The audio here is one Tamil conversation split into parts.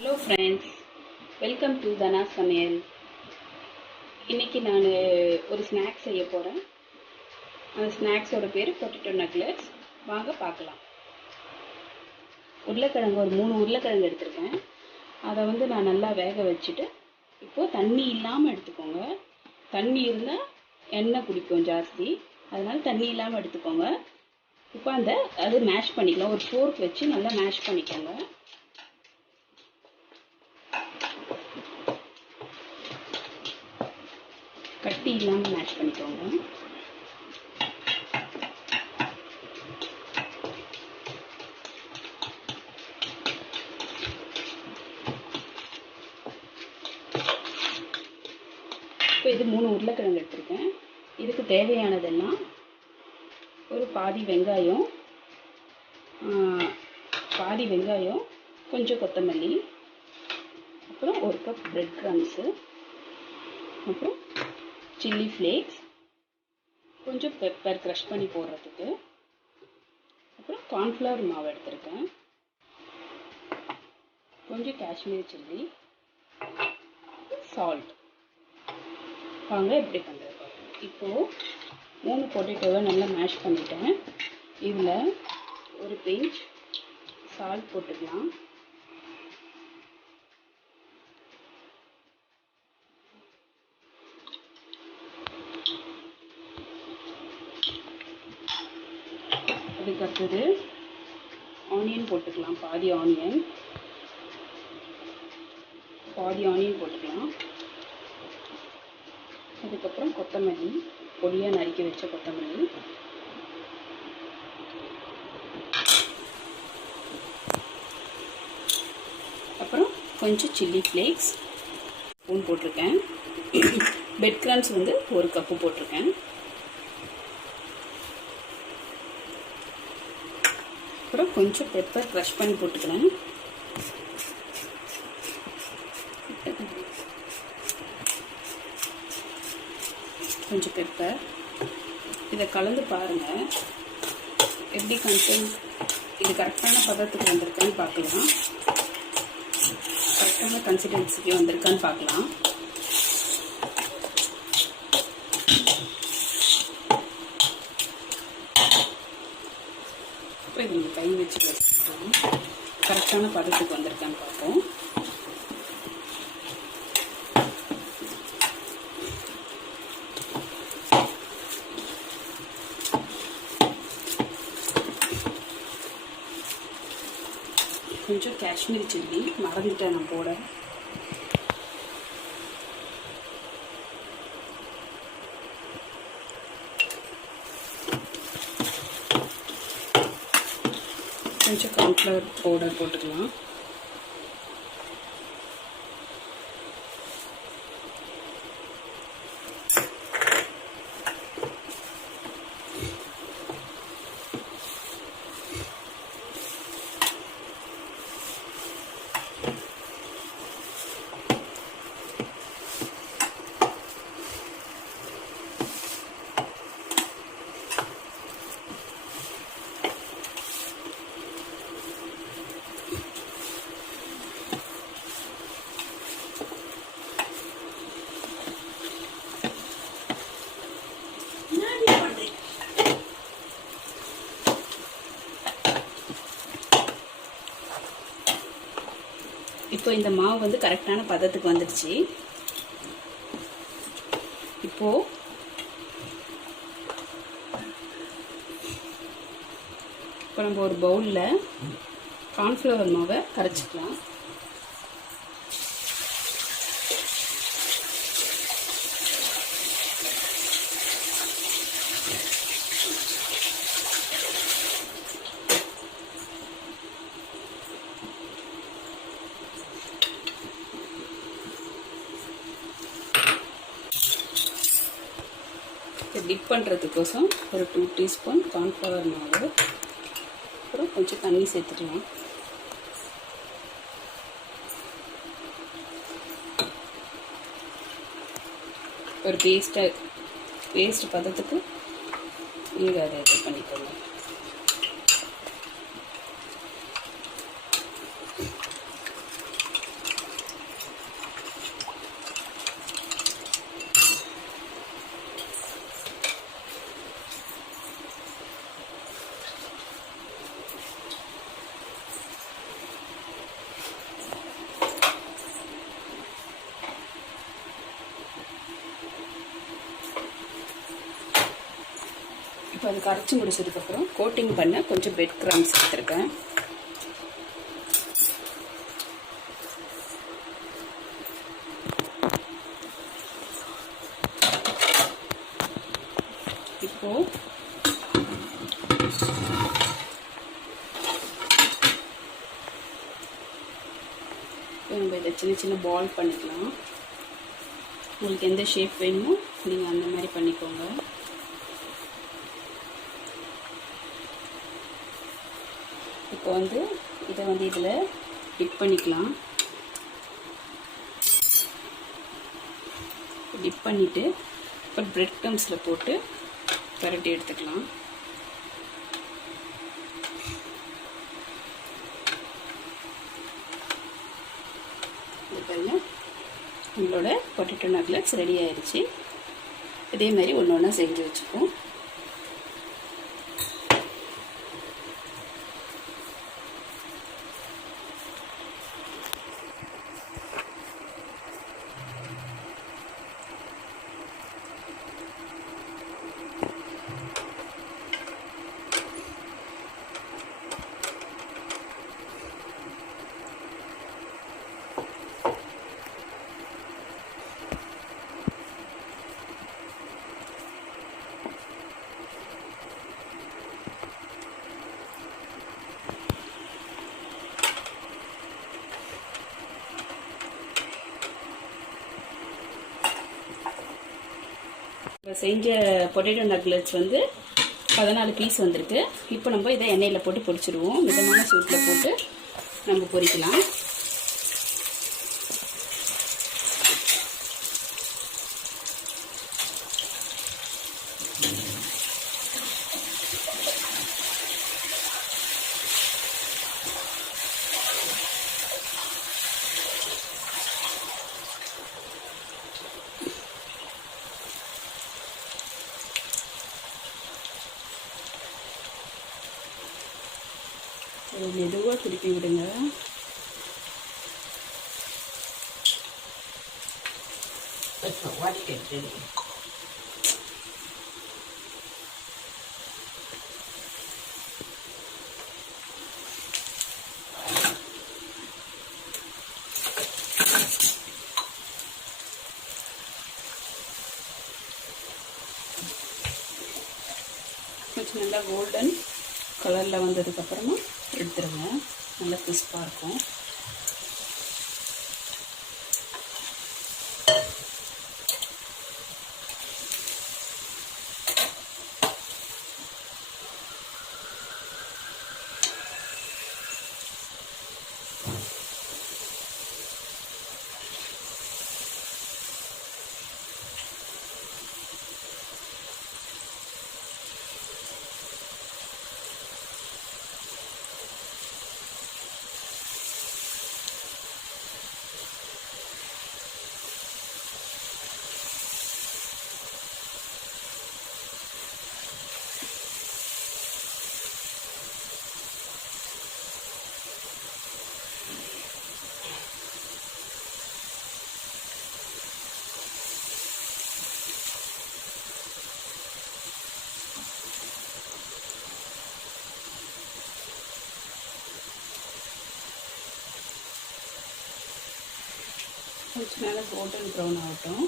ஹலோ ஃப்ரெண்ட்ஸ், வெல்கம் டு தனா சமையல். இன்றைக்கி நான் ஒரு ஸ்நாக்ஸ் செய்ய போகிறேன். அந்த ஸ்நாக்ஸோட பேர் பொட்டேட்டோ நக்லெட்ஸ். வாங்க பார்க்கலாம். உருளைக்கிழங்கு ஒரு 3 உருளைக்கிழங்கு எடுத்திருக்கேன். அதை நான் நல்லா வேக வச்சுட்டு, இப்போது தண்ணி இல்லாமல் எடுத்துக்கோங்க. தண்ணி இருந்தால் எண்ணெய் குடிக்கும் ஜாஸ்தி, அதனால் தண்ணி இல்லாமல் எடுத்துக்கோங்க. இப்போ அது மேஷ் பண்ணிக்கலாம். ஒரு ஃபோர்க் வச்சு நல்லா மேஷ் பண்ணிக்கோங்க. கட்டி இல்லாமல் மேஷ் பண்ணிக்கோங்க. இப்போ இது 3 உருளைக்கிழங்கு எடுத்திருக்கேன். இதுக்கு தேவையானதெல்லாம் ஒரு பாதி வெங்காயம், கொஞ்சம் கொத்தமல்லி, அப்புறம் 1 கப் பிரெட் க்ரம்ஸு, அப்புறம் சில்லி ஃப்ளேக்ஸ், கொஞ்சம் பெப்பர் க்ரஷ் பண்ணி போடுறதுக்கு, அப்புறம் கார்ன்ஃப்ளவர் மாவு எடுத்திருக்கேன், கொஞ்சம் காஷ்மீரி சில்லி, சால்ட். வாங்க எப்படி பண்ணுறது. இப்போது 3 பொட்டேட்டோவை நல்லா மேஷ் பண்ணிட்டேன். இதில் ஒரு பிஞ்ச் சால்ட் போட்டுக்கலாம். அதுக்கடுத்தது ஆனியன் போட்டுக்கலாம். பாதி ஆனியன் போட்டுக்கலாம். அதுக்கப்புறம் கொத்தமல்லி, பொடியாக நறுக்கி வச்ச கொத்தமல்லி, அப்புறம் கொஞ்சம் சில்லி ஃப்ளேக்ஸ் ஸ்பூன் போட்டிருக்கேன். பிரெட் க்ரம்ஸ் 1 கப்பு போட்டிருக்கேன். அப்புறம் கொஞ்சம் பெப்பர் க்ரஷ் பண்ணி போட்டுக்கிறேன். கொஞ்சம் பெப்பர். இதை கலந்து பாருங்கள் எப்படி இது கரெக்டான பதத்துக்கு வந்திருக்கான்னு பார்க்கலாம். கரெக்டான கன்சிஸ்டன்சிக்கு வந்திருக்கான்னு பார்க்கலாம். அப்புறம் இது கை வச்சு வச்சுக்கலாம். கரெக்டான பதத்துக்கு வந்திருக்கான்னு பார்ப்போம். கொஞ்சம் காஷ்மீரி சில்லி மறந்துட்டேன் நான் போட. கொஞ்சம் கார்ன்ஃப்ளவர் பவுடர் போட்டுக்கலாம். இப்போ இந்த மாவு கரெக்டான பதத்துக்கு வந்துடுச்சு. இப்போ நம்ம ஒரு பவுலில் கார்ன்ஃப்ளவர் மாவை கரைச்சிக்கலாம். டிப் பண்ணுறதுக்கோசம் ஒரு 2 டீஸ்பூன் கார்ன்ஃப்ளவர் மாவு, அப்புறம் கொஞ்சம் தண்ணி சேர்த்துக்கலாம். ஒரு பேஸ்ட் பதத்துக்கு நீங்கள் அதை இது பண்ணிக்கோங்க. அது கரைச்சி முடிச்சதுக்கப்புறம் கோட்டிங் பண்ண கொஞ்சம் பிரெட் கிரம்ஸ் எடுத்துருக்கேன். இப்போது நம்ம இதை சின்ன சின்ன பால் பண்ணிக்கலாம். உங்களுக்கு எந்த ஷேப் வேணுமோ நீங்கள் அந்த மாதிரி பண்ணிக்கோங்க. இப்போ வந்து இதை வந்து இதில் டிப் பண்ணிக்கலாம். டிப் பண்ணிவிட்டு இப்போ பிரெட் க்ரம்ஸில் போட்டு பரட்டி எடுத்துக்கலாம். பாருங்க, உங்களோட பொட்டேட்டோ நக்லெட்ஸ் ரெடி ஆயிடுச்சு. இதே மாதிரி ஒன்று ஒன்றா செஞ்சு வச்சுப்போம். செஞ்ச பொட்டேட்டோ நக்லெட்ஸ் வந்து 14 பீஸ் வந்திருக்கு. இப்போ நம்ம இதை எண்ணெயில் போட்டு பொரிச்சிடுவோம். மிதமான சூட்டில் போட்டு நம்ம பொரிக்கலாம். மெதுவாக திருப்பி விடுங்க. கொஞ்சம் நல்லா கோல்டன் கலரில் வந்ததுக்கப்புறமா எடுத்துருங்க. நல்லா கிறிஸ்பாக இருக்கும். கொஞ்சம் நல்லா கோல்டன் ப்ரௌன் ஆகட்டும்.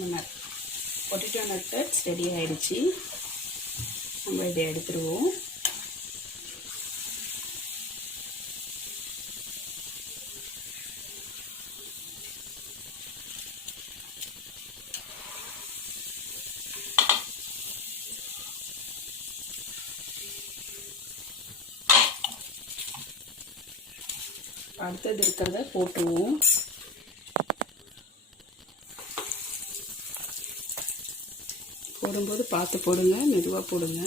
நம்ம பொட்டேட்டோ நக்லெட்ஸ் ரெடி ஆயிடுச்சு. நம்ம இதை எடுத்துருவோம். அடுத்தது இருக்கிறத போட்டுருவோம். போடும்போது பார்த்து போடுங்க, மெதுவாக போடுங்க.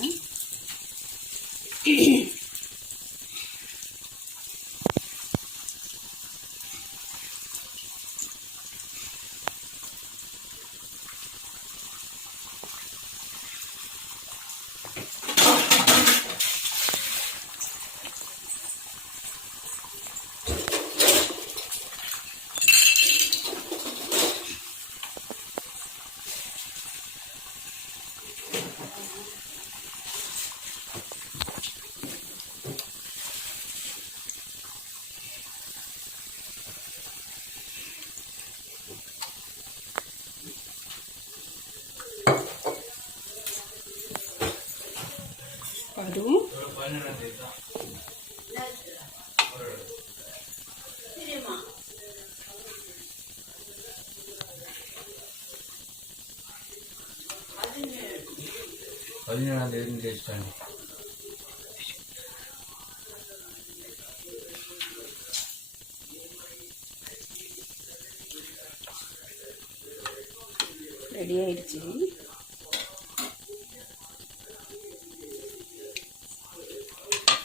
ரெடி ஆயிடுச்சு.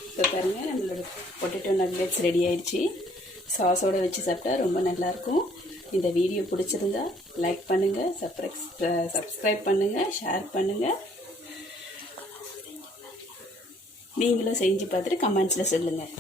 இப்போ பாருங்கள், நம்மளோட பொட்டேட்டோ நக்கெட்ஸ் ரெடி ஆயிடுச்சு. சாஸோடு வச்சு சாப்பிட்டா ரொம்ப நல்லாயிருக்கும். இந்த வீடியோ பிடிச்சிருந்தா லைக் பண்ணுங்கள், சப்ஸ்கிரைப் பண்ணுங்கள், ஷேர் பண்ணுங்கள். நீங்களும் செஞ்சு பார்த்துட்டு கமெண்ட்ஸில் சொல்லுங்கள்.